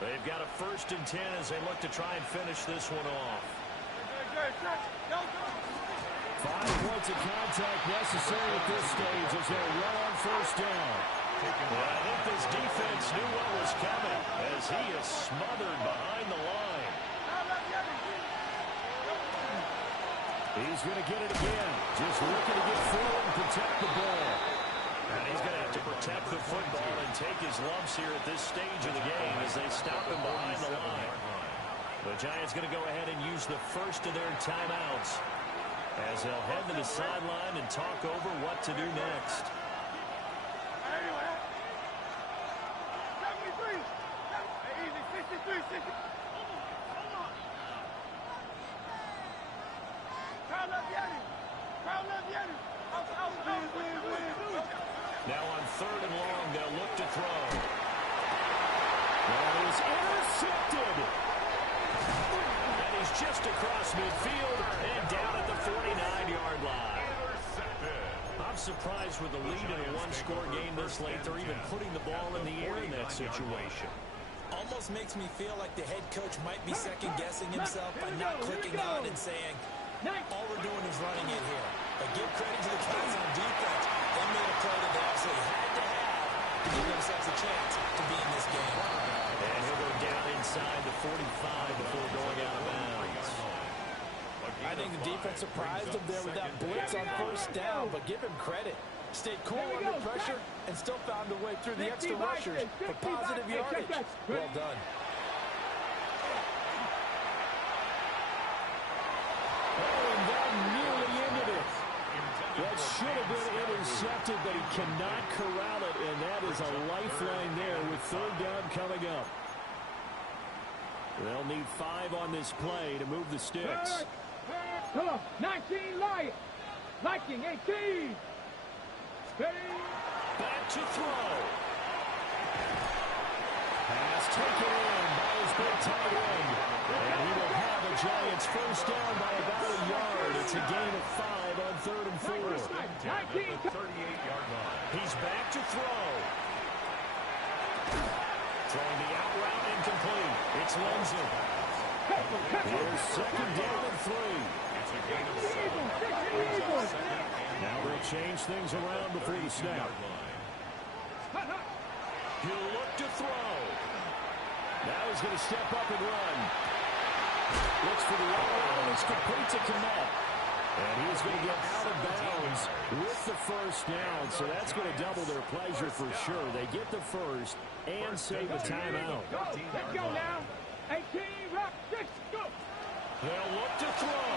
They've got a 1st and 10 as they look to try and finish this one off. 5 points of contact necessary at this stage as they run on 1st down. Well, I think this defense knew what was coming as he is smothered behind the line. He's going to get it again. Just looking to get forward and protect the ball. And he's going to have to protect the football and take his lumps here at this stage of the game as they stop him behind the line. The Giants going to go ahead and use the first of their timeouts as they'll head to the sideline and talk over what to do next. Now on 3rd and long, they'll look to throw. That is intercepted. And he's just across midfield and down at the 49-yard line. I'm surprised with the lead in a one-score game this late, they're even putting the ball in the air in that situation. Almost makes me feel like the head coach might be second-guessing himself by not clicking on and saying, all we're doing is running it here. But give credit to the guys on defense. They made a play that they absolutely had to have to give themselves a chance to be in this game. And he'll go down inside the 45 before going out of bounds. I think the defense surprised him there with that blitz on first down, but give him credit. Stayed cool under pressure and still found a way through the extra rushers for positive yardage. Well done. Oh, and that nearly ended it. That should have been intercepted, but he cannot corral it, and that is a lifeline there with third down coming up. They'll need 5 on this play to move the sticks. 19 Lion. Viking 18. Back to throw. Pass taken in by his big tight end. And he will have the Giants first down by about a yard. It's a gain of 5 on 3rd and 4. 38-yard line. He's back to throw. Throwing the out route incomplete. It's Lindsay. Here's second down and 3. It's a gain of 7. Now they'll change things around before the snap. He'll look to throw. Now he's going to step up and run. Looks for the out route, and it's complete to Kmet. And he's going to get out of bounds with the first down, so that's going to double their pleasure for sure. They get the first and save a timeout. Let's go now. 18, rock, 6, go. They'll look to throw.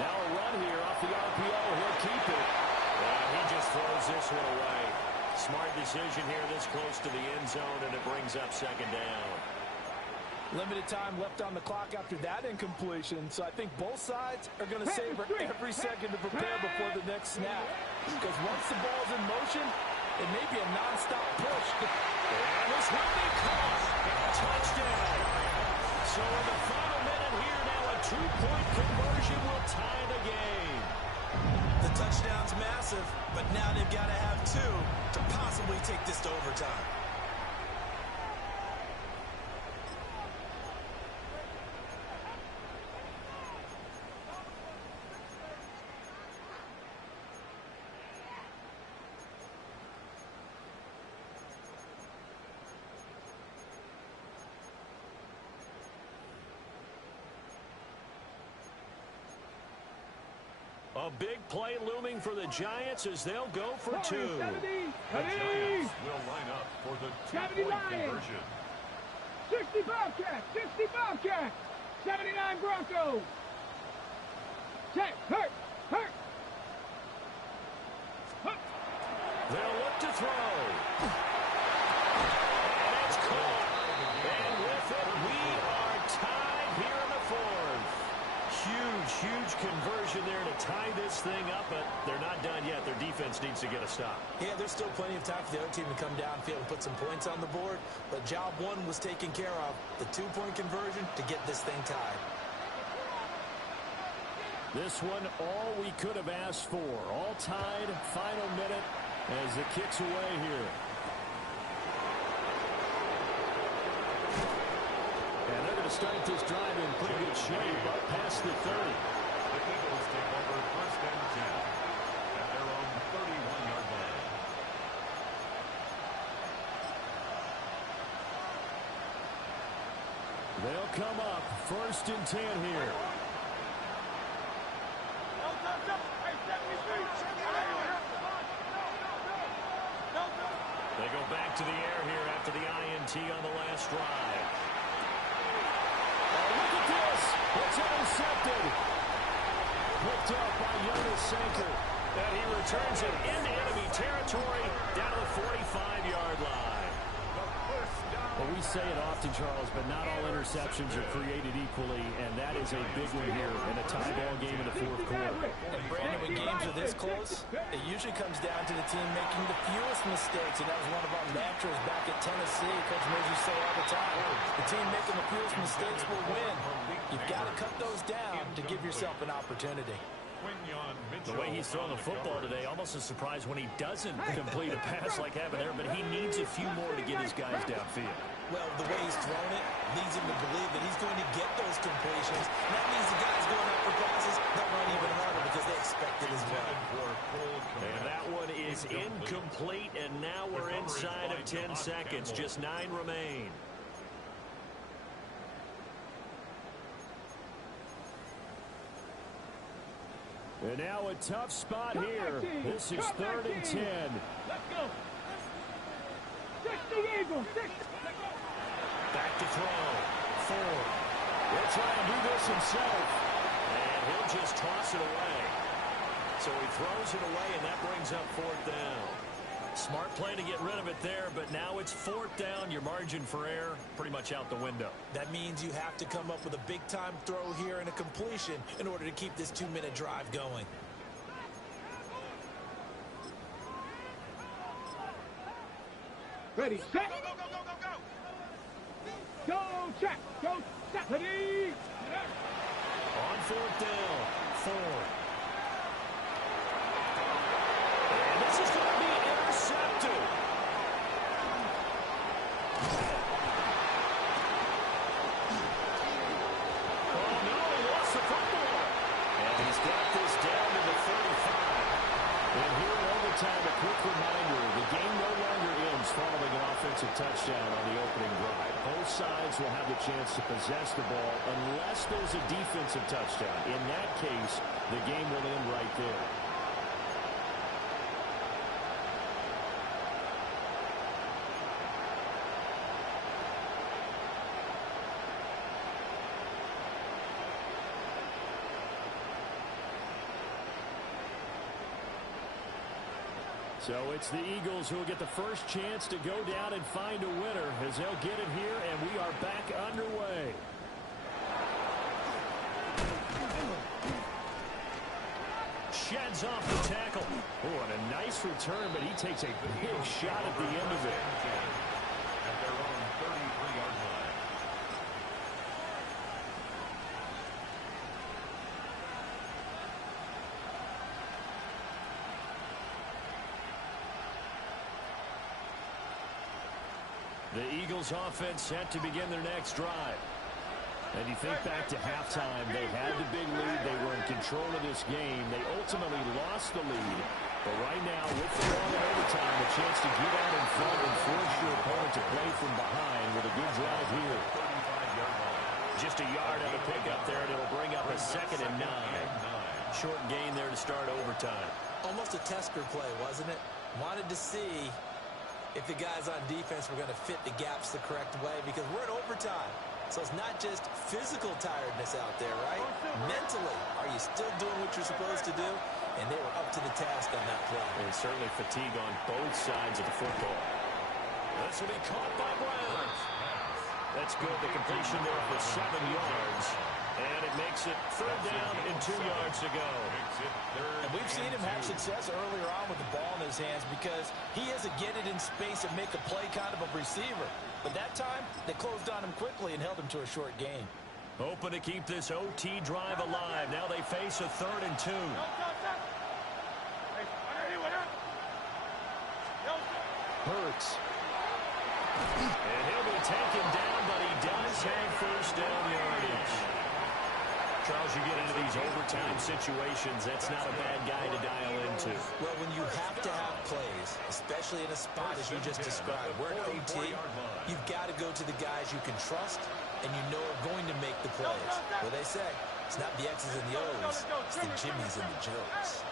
Now a run here off the RPO. He'll keep it. He just throws this one away. Smart decision here this close to the end zone, and it brings up second down. Limited time left on the clock after that incompletion, so I think both sides are going to savor every second to prepare before the next snap. Because once the ball's in motion, it may be a nonstop push. And this will be caught. Touchdown. So in the final minute here now, a 2-point conversion will tie the game. The touchdown's massive, but now they've got to have 2 to possibly take this to overtime. A big play looming for the Giants as they'll go for 2. 70, The Giants will line up for the 2-point conversion. 60 Bobcats, 60 Bobcats, 79 Broncos. Check, hurt. They'll look to throw. And it's caught. And with it, we are tied here in the 4th. Huge conversion there to tie this thing up, but they're not done yet. Their defense needs to get a stop. Yeah, there's still plenty of time for the other team to come downfield and put some points on the board, but job 1 was taken care of, the 2-point conversion to get this thing tied. This one, all we could have asked for. All tied, final minute as the kick's away here. And they're going to start this drive in pretty good shape up past the 30. The Eagles take over first and 10 at their own 31-yard line. They'll come up first and 10 here. They go back to the air here after the INT on the last drive. Oh, look at this. It's intercepted. Picked up by Jonas Sanker. And he returns it into enemy territory down to the 45-yard line. Well, we say it often, Charles, but not all interceptions are created equally, and that is a big one here in a tie ball game in the 4th quarter. And Brandon, when games are this close, it usually comes down to the team making the fewest mistakes, and that was one of our mantras back at Tennessee. Coach Murphy say all the time, the team making the fewest mistakes will win. You've got to cut those down to give yourself an opportunity. The way he's throwing the football today, almost a surprise when he doesn't complete a pass like having there, but he needs a few more to get his guys downfield. Well, the way he's thrown it leads him to believe that he's going to get those completions. And that means the guys going up for passes, they'll run even harder because they expect it as well. And that one is incomplete, and now we're inside of 10 seconds. Just 9 remain. And now a tough spot here. This is 3rd and 10. Let's go. 60 Eagles. 60. Back to throw. Ford. He'll try and do this himself. And he'll just toss it away. So he throws it away, and that brings up 4th down. Smart play to get rid of it there, but now it's 4th down. Your margin for error pretty much out the window. That means you have to come up with a big-time throw here and a completion in order to keep this 2-minute drive going. Ready, set. Go, check. Go, set. Ready. On 4th down, Ford. And this is going to be intercepted. Oh, no, he lost the football. And he's got this down to the 35. And here in overtime, a quick reminder, the game no longer ends following an offensive touchdown on the opening drive. Both sides will have the chance to possess the ball unless there's a defensive touchdown. In that case, the game will end right there. So it's the Eagles who will get the first chance to go down and find a winner as they'll get it here, and we are back underway. Sheds off the tackle. Oh, and a nice return, but he takes a big shot at the end of it. At their own 33-yard line. The Eagles offense set to begin their next drive. And you think back to halftime, they had the big lead. They were in control of this game. They ultimately lost the lead. But right now, with the ball in overtime, a chance to get out in front and force your opponent to play from behind with a good drive here. 35-yard line. Just a yard on the pickup there, and it'll bring up a 2nd and 9. Short gain there to start overtime. Almost a tester play, wasn't it? Wanted to see if the guys on defense were going to fit the gaps the correct way, because we're in overtime. So it's not just physical tiredness out there, right? Mentally, are you still doing what you're supposed to do? And they were up to the task on that play. And certainly fatigue on both sides of the football. This will be caught by Brown. That's good. The completion there for 7 yards. And it makes it 3rd down and 2 yards to go. And we've seen him have success earlier on with the ball in his hands because he has to get it in space and make a play kind of a receiver. But that time, they closed on him quickly and held him to a short gain. Hoping to keep this OT drive alive. Now they face a 3rd and 2. Hurts. And he'll be taken down, but he does have 1st down yardage. Charles, you get into these overtime situations, that's not a bad guy to dial into. Well, when you have to have plays, especially in a spot as you just described, we're in OT, you've got to go to the guys you can trust and you know are going to make the plays. What they say, it's not the X's and the O's, it's the Jimmies and the Joes.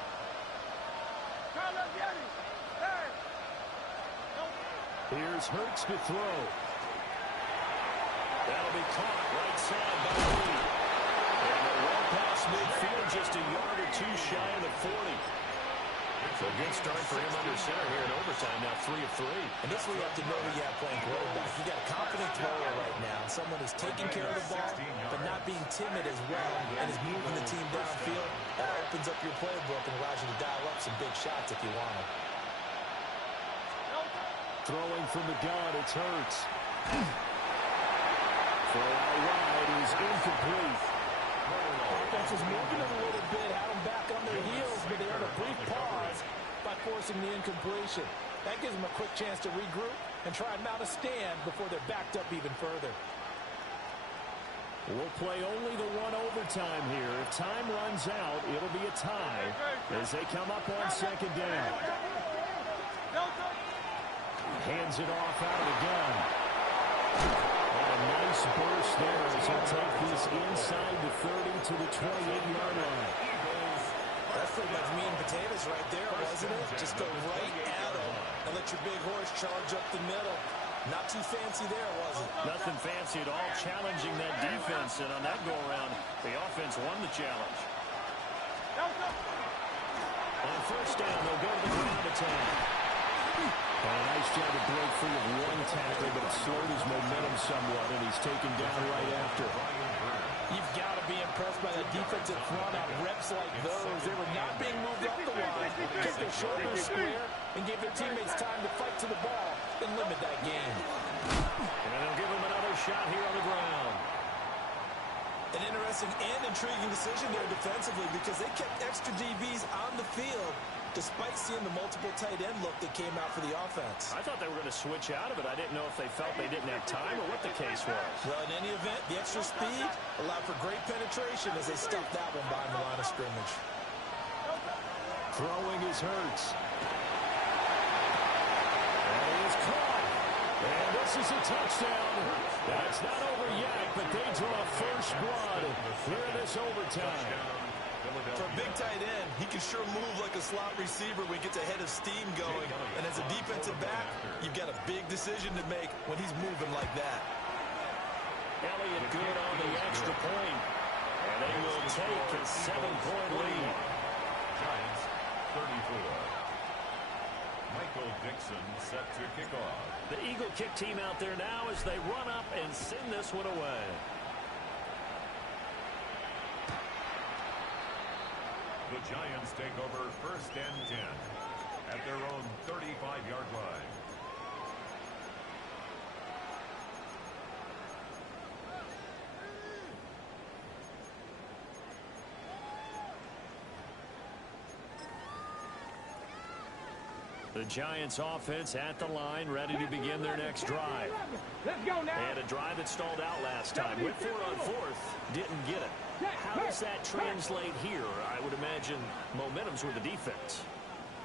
Here's Hurts to throw. That'll be caught right side by Lee. And a well past midfield, just a yard or 2 shy of the 40. So a good start for him under center here in overtime, now 3 of 3. And this is where you have to know who you have playing quarterback. You got a confident thrower right now, someone who's taking care of the ball, but not being timid as well, and is moving the team downfield. That opens up your playbook and allows you to dial up some big shots if you want them. Throwing from the gun, it's Hurts. Throw out wide is incomplete. defense was moving them a little bit, had them back on their heels, but they had a brief pause by forcing the incompletion. That gives them a quick chance to regroup and try and mount a stand before they're backed up even further. We'll play only the one overtime here. If time runs out, it'll be a tie as they come up on second down. Hands it off out of the gun. And a nice burst there as he'll take this inside the 30 to the 28-yard line. That's pretty much meat and potatoes right there, wasn't it? Just go right at him and let your big horse charge up the middle. Not too fancy there, was it? Nothing fancy at all, challenging that defense. And on that go-around, the offense won the challenge. On first down, they'll go to the ground attack. A nice job to break free of one tackle, but it slowed his momentum somewhat, and he's taken down right after. You've got to be impressed by that defensive front on reps like those. They were not being moved up the line, kept their shoulders square, and gave their teammates time to fight to the ball and limit that game. And they'll give him another shot here on the ground. An interesting and intriguing decision there defensively because they kept extra DBs on the field despite seeing the multiple tight end look that came out for the offense. I thought they were going to switch out of it. I didn't know if they felt they didn't have time or what the case was. Well, in any event, the extra speed allowed for great penetration as they stuffed that one behind the line of scrimmage. Throwing is Hurts. And he is caught. And this is a touchdown. That's not over yet, but they draw first blood here in this overtime. For a big tight end, he can sure move like a slot receiver when he gets a head of steam going. And as a defensive back, you've got a big decision to make when he's moving like that. Elliott good on the extra point. And they will take a 7-point lead. Giants 34. Michael Dixon set to kick off. The Eagle kick team out there now as they run up and send this one away. The Giants take over first and 10 at their own 35-yard line. The Giants offense at the line, ready to begin their next drive. Let's go now. And a drive that stalled out last time. Went for it on fourth, didn't get it. How does that translate here? I would imagine momentum's with the defense.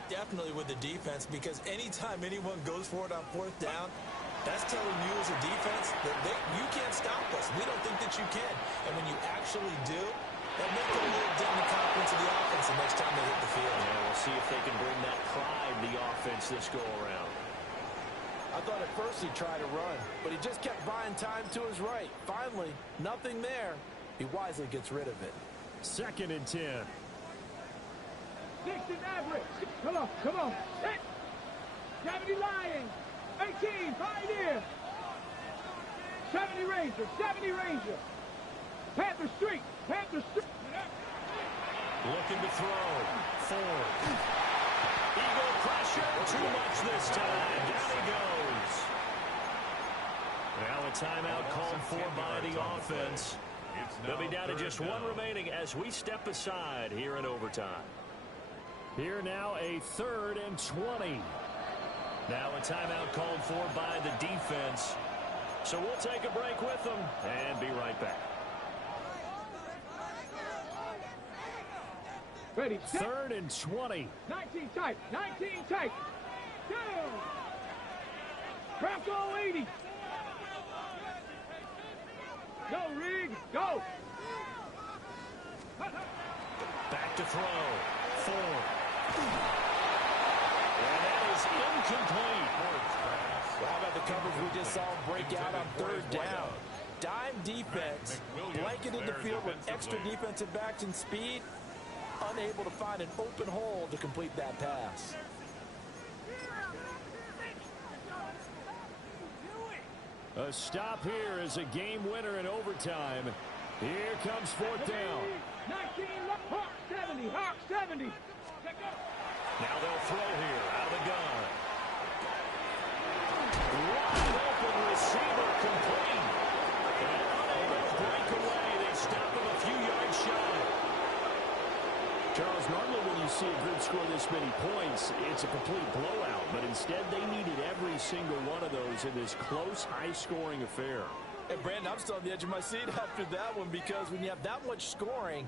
Definitely with the defense, because anytime anyone goes for it on fourth down, that's telling you as a defense that you can't stop us. We don't think that you can. And when you actually do, that may put a little dent in the confidence of the offense the next time they hit the field. Yeah, we'll see if they can bring that pride to the offense this go-around. I thought at first he'd try to run, but he just kept buying time to his right. Finally, nothing there. He wisely gets rid of it. Second and 10. 60 average. Come on, come on. Hit. 70 Lions. 18 Pioneer. 70 Ranger. 70 Ranger. Panther Street. Panther Street. Looking to throw. Ford. Eagle pressure. Too much this time. Down he goes. Now a timeout called for by the offense. They'll be down to just one remaining as we step aside here in overtime. Here now a 3rd and 20. Now a timeout called for by the defense. So we'll take a break with them and be right back. Ready. Set. 3rd and 20. 19 tight. 19 tight. Down. Craft all 80. Go, Rig. Go. Back to throw. Ford. And that is incomplete. Well, how about the coverage we just saw break out on 3rd down? Dime defense, blanketed the field with extra defensive backs and speed, unable to find an open hole to complete that pass. A stop here is a game winner in overtime. Here comes 4th down. 19 Hawk 70. Hawk 70. Now they'll throw here out of the gun. Wide open receiver complete. And unable to break away. They stop him a few yards shy. score this many points, it's a complete blowout. But instead, they needed every single one of those in this close, high-scoring affair. Hey, Brandon, I'm still on the edge of my seat after that one, because when you have that much scoring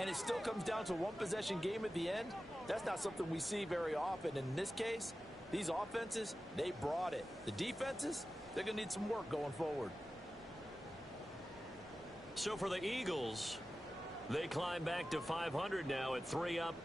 and it still comes down to a one-possession game at the end, that's not something we see very often. In this case, these offenses, they brought it. The defenses, they're going to need some work going forward. So for the Eagles, they climb back to 500 now at 3 up